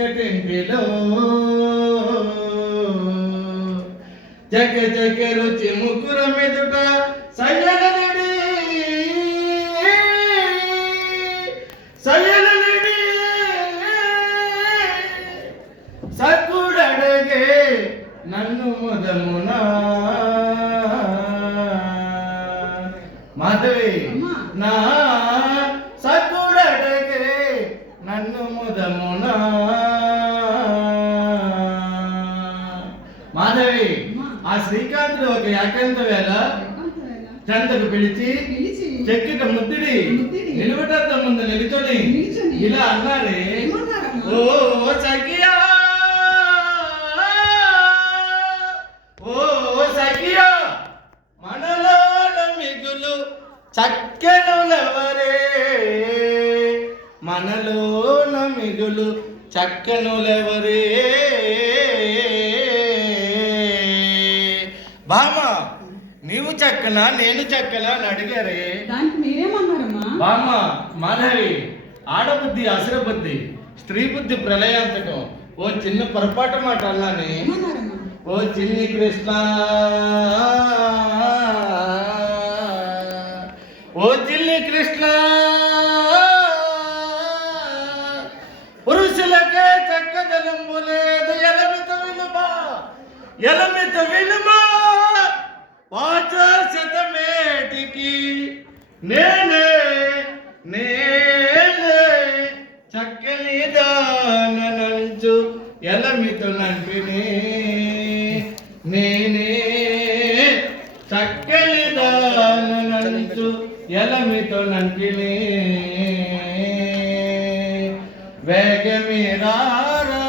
ప్రకటింపిలో జగ జగ రుచి ముకుర మెదుట సయనడి సయనడి సకుడడగే నన్ను ముదమునా మాధవి నా సకుడడగే నన్ను ముదమునా మాధవి ఆ శ్రీకాంతుడు ఒక ఏకాంత వేళ చెంతకు పిలిచి చెక్కిట ముద్దుడి నిలువటద్ద ముందు నిలుచొని ఇలా అన్నాడే, ఓ సఖియా ఓ సఖియా మనలోన మిగులు చక్కనులెవరే మనలోన మిగులు చక్కనులెవరే బామ్మ నీవు చక్కనా నేను చక్కనా అని అడిగారే. దానికి మీరేమన్నారమ్మా? బామ్మ మాధవి ఆడబుద్ధి అసుర బుద్ధి స్త్రీ బుద్ధి ప్రళయాంతకం. ఓ చిన్న పొరపాటు మాట అన్నానే. ఓ చిన్ని కృష్ణ ఓ చిన్ని కృష్ణ పురుషులకే చక్కదనంబు లేదు ఎలమిత విలుమ వాచశతమేటికి నేనే చక్కని దానంచు ఎలమితో నంపిని నేనే చక్కని దానంచు ఎలమితో నంపిని వేగమీరారా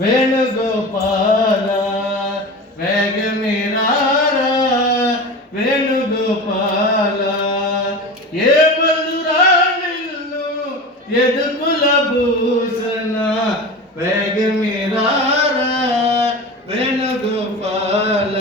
వేణుగోపాల వేగమీరారా వేణుగోపాల ఏ మధురా నిన్ను ఎదుకుల భూషణ వేగమీరారా వేణుగోపాల